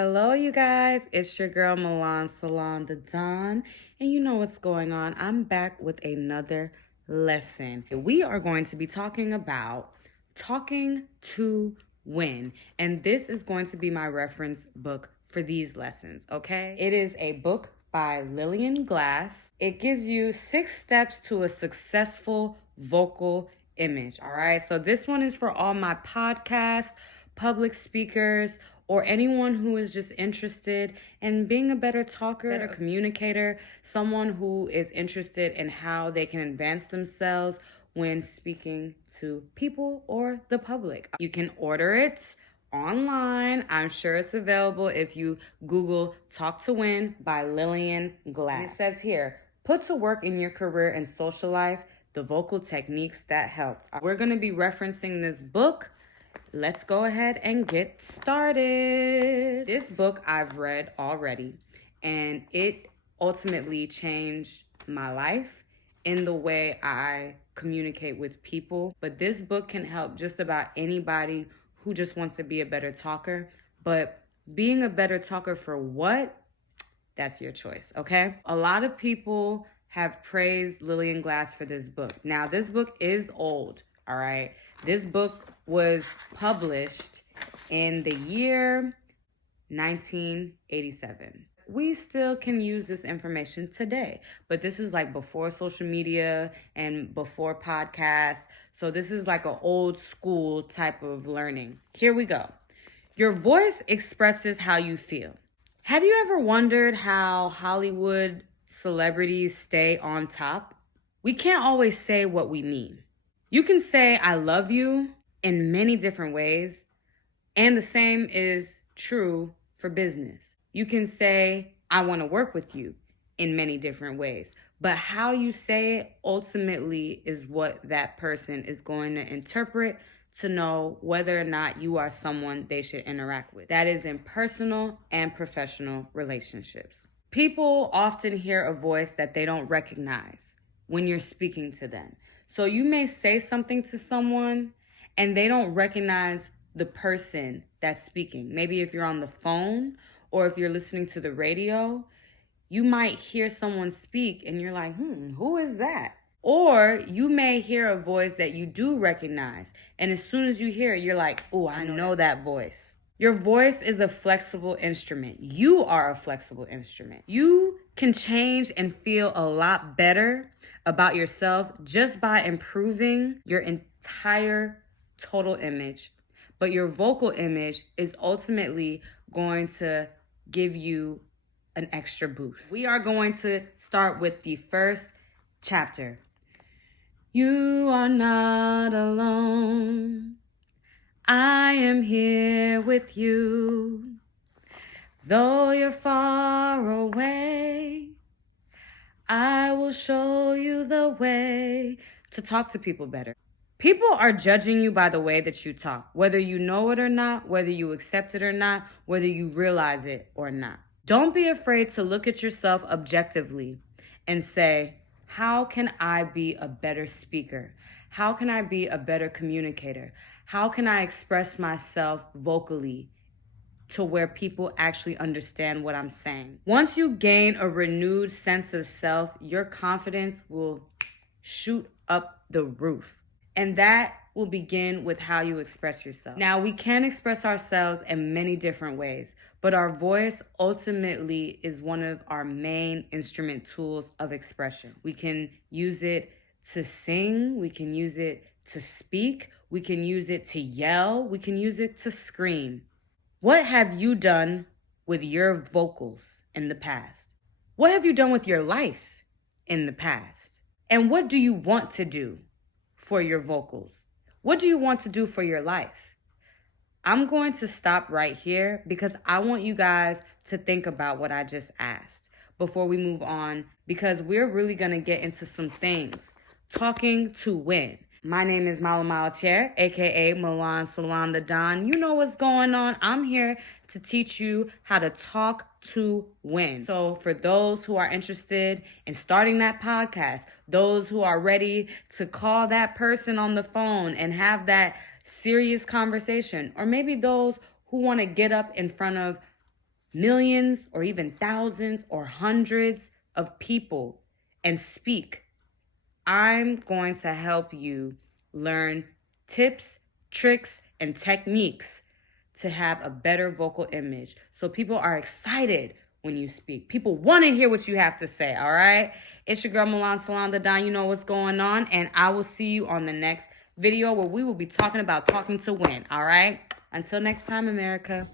Hello, you guys. It's your girl, Milan Salon the Don. And you know what's going on. I'm back with another lesson. We are going to be talking about talking to win. And this is going to be my reference book for these lessons, okay? It is a book by Lillian Glass. It gives you 6 steps to a successful vocal image, all right? So this one is for all my podcasts, public speakers, or anyone who is just interested in being a better talker, better communicator, someone who is interested in how they can advance themselves when speaking to people or the public. You can order it online. I'm sure it's available if you Google Talk to Win by Lillian Glass. And it says here, put to work in your career and social life the vocal techniques that helped. We're going to be referencing this book. Let's go ahead and get started. This book I've read already, and it ultimately changed my life in the way I communicate with people. But this book can help just about anybody who just wants to be a better talker. But being a better talker for what? That's your choice, okay? A lot of people have praised Lillian Glass for this book. Now, this book is old, all right? This book was published in the year 1987. We still can use this information today, but this is like before social media and before podcasts. So this is like an old school type of learning. Here we go. Your voice expresses how you feel. Have you ever wondered how Hollywood celebrities stay on top? We can't always say what we mean. You can say, I love you in many different ways, and the same is true for business. You can say, I want to work with you in many different ways, but how you say it ultimately is what that person is going to interpret to know whether or not you are someone they should interact with. That is in personal and professional relationships. People often hear a voice that they don't recognize when you're speaking to them. So you may say something to someone and they don't recognize the person that's speaking. Maybe if you're on the phone or if you're listening to the radio, you might hear someone speak and you're like, who is that? Or you may hear a voice that you do recognize. And as soon as you hear it, you're like, oh, I know that voice. Your voice is a flexible instrument. You are a flexible instrument. You can change and feel a lot better about yourself just by improving your entire total image. But your vocal image is ultimately going to give you an extra boost. We are going to start with the first chapter. You are not alone. I am here with you. Though you're far away, I will show you the way to talk to people better. People are judging you by the way that you talk, whether you know it or not, whether you accept it or not, whether you realize it or not. Don't be afraid to look at yourself objectively and say, how can I be a better speaker? How can I be a better communicator? How can I express myself vocally to where people actually understand what I'm saying? Once you gain a renewed sense of self, your confidence will shoot up the roof. And that will begin with how you express yourself. Now, we can express ourselves in many different ways, but our voice ultimately is one of our main instrument tools of expression. We can use it to sing, we can use it to speak, we can use it to yell, we can use it to scream. What have you done with your vocals in the past? What have you done with your life in the past? And what do you want to do for your vocals? What do you want to do for your life? I'm going to stop right here because I want you guys to think about what I just asked before we move on, because we're really going to get into some things. Talking to win. My name is Mahotiere, aka Milan Salon the Don. You know what's going on. I'm here to teach you how to talk to win. So for those who are interested in starting that podcast, those who are ready to call that person on the phone and have that serious conversation, or maybe those who want to get up in front of millions or even thousands or hundreds of people and speak. I'm going to help you learn tips, tricks, and techniques to have a better vocal image. So people are excited when you speak. People want to hear what you have to say, all right? It's your girl, Milan Salon the Don. You know what's going on. And I will see you on the next video where we will be talking about talking to win, all right? Until next time, America.